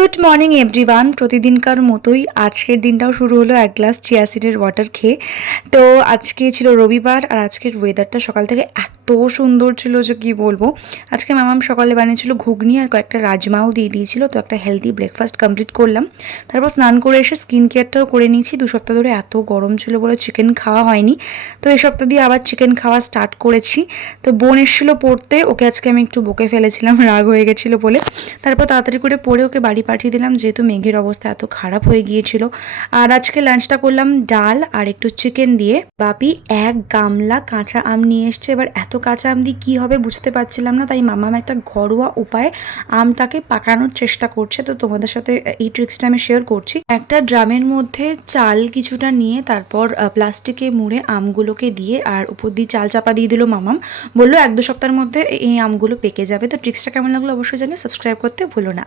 Good morning everyone. প্রতিদিনকার মতোই আজকের দিনটাও শুরু হলো এক গ্লাস চিয়া সিডের ওয়াটার খেয়ে। তো আজকে ছিল রবিবার আর আজকের ওয়েদারটা সকাল থেকে এত সুন্দর ছিল যে কী বলবো। আজকে মামাম সকালে বানিয়েছিল ঘুগনি আর কয়েকটা রাজমাও দিয়ে দিয়েছিল, তো একটা হেলদি ব্রেকফাস্ট কমপ্লিট করলাম। তারপর স্নান করে এসে স্কিন কেয়ারটাও করে নিয়েছি। 2 সপ্তাহ ধরে এত গরম ছিল বলে চিকেন খাওয়া হয়নি, তো এই সপ্তাহ দিয়ে আবার চিকেন খাওয়া স্টার্ট করেছি। তো বোন এসেছিলো পড়তে, ওকে আজকে আমি একটু বকে ফেলেছিলাম, রাগ হয়ে গেছিলো বলে। তারপর তাড়াতাড়ি করে পড়ে ওকে বাড়ি পাঠিয়ে দিলাম, যেহেতু মেঘের অবস্থা এত খারাপ হয়ে গিয়েছিল। আর আজকে লাঞ্চটা করলাম ডাল আর একটু চিকেন দিয়ে। বাপি 1 গামলা কাঁচা আম নিয়ে এসছে। এবার এত কাঁচা আম দিয়ে কী হবে বুঝতে পারছিলাম না, তাই মামাম একটা ঘরোয়া উপায়ে আমটাকে পাকানোর চেষ্টা করছে। তো তোমাদের সাথে এই ট্রিক্সটা আমি শেয়ার করছি। একটা ড্রামের মধ্যে চাল কিছুটা নিয়ে তারপর প্লাস্টিকে মুড়ে আমগুলোকে দিয়ে আর উপর দিয়ে চাল চাপা দিয়ে দিল মামাম। বললো 1-2 সপ্তাহের মধ্যে এই আমগুলো পেকে যাবে। তো ট্রিক্সটা কেমন লাগলো অবশ্যই জানিয়ে সাবস্ক্রাইব করতে ভুলো না।